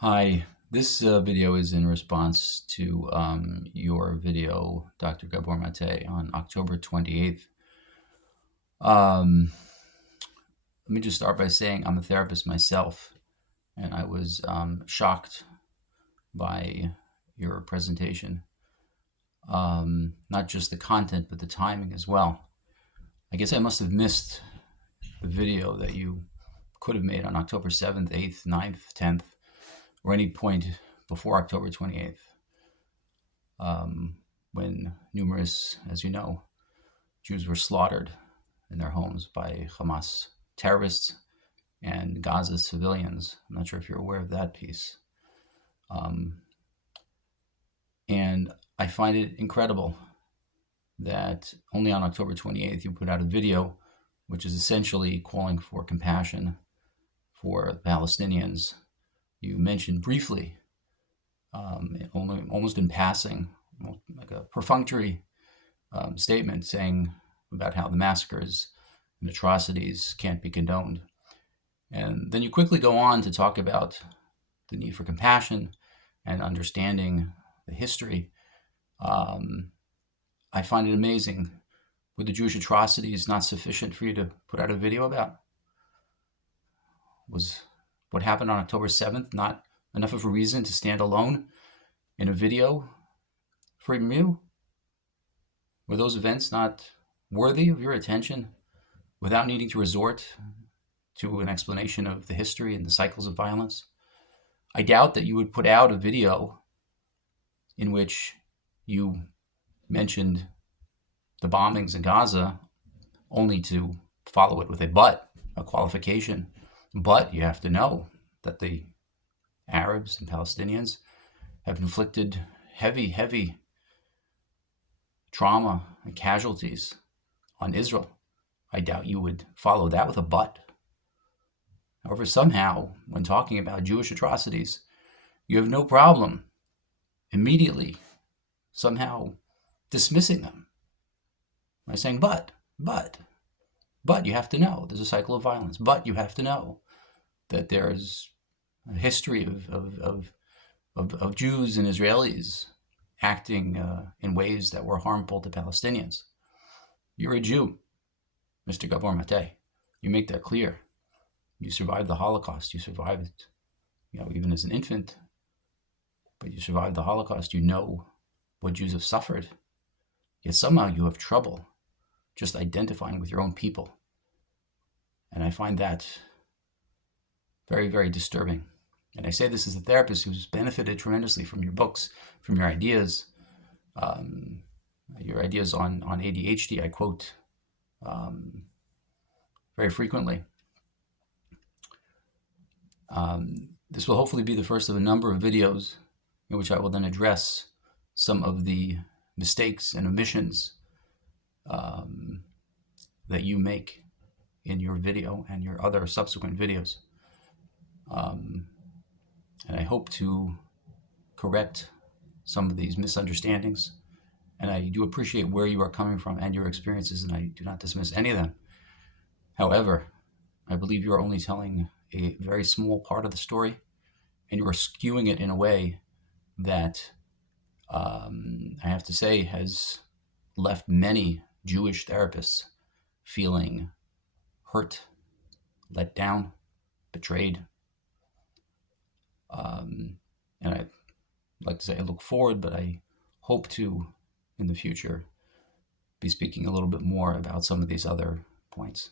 Hi, this video is in response to your video, Dr. Gabor Mate, on October 28th. Let me just start by saying I'm a therapist myself, and I was shocked by your presentation. Not just the content, but the timing as well. I guess I must have missed the video that you could have made on October 7th, 8th, 9th, 10th, or any point before October 28th, when numerous, as you know, Jews were slaughtered in their homes by Hamas terrorists and Gaza civilians. I'm not sure if you're aware of that piece. And I find it incredible that only on October 28th you put out a video which is essentially calling for compassion for the Palestinians. You mentioned briefly, almost in passing, like a perfunctory statement saying about how the massacres and atrocities can't be condoned. And then you quickly go on to talk about the need for compassion and understanding the history. I find it amazing. Were the Jewish atrocities not sufficient for you to put out a video about? Was what happened on October 7th not enough of a reason to stand alone in a video from you? Were those events not worthy of your attention without needing to resort to an explanation of the history and the cycles of violence? I doubt that you would put out a video in which you mentioned the bombings in Gaza only to follow it with a qualification. But you have to know that the Arabs and Palestinians have inflicted heavy trauma and casualties on Israel. I doubt you would follow that with a but. However, somehow, when talking about Jewish atrocities, you have no problem immediately somehow dismissing them by saying, but you have to know there's a cycle of violence. But you have to know that there's a history of Jews and Israelis acting in ways that were harmful to Palestinians. You're a Jew, Mr. Gabor Mate. You make that clear. You survived the Holocaust. You survived it, even as an infant. But you survived the Holocaust. You know what Jews have suffered. Yet somehow you have trouble just identifying with your own people. And I find that very disturbing. And I say this as a therapist who's benefited tremendously from your books, from your ideas on ADHD. I quote very frequently. This will hopefully be the first of a number of videos in which I will then address some of the mistakes and omissions that you make in your video and your other subsequent videos. And I hope to correct some of these misunderstandings. And I do appreciate where you are coming from and your experiences, and I do not dismiss any of them. However, I believe you are only telling a very small part of the story, and you are skewing it in a way that I have to say has left many Jewish therapists feeling hurt, let down, betrayed. And I'd like to say I look forward, but I hope to, in the future, be speaking a little bit more about some of these other points.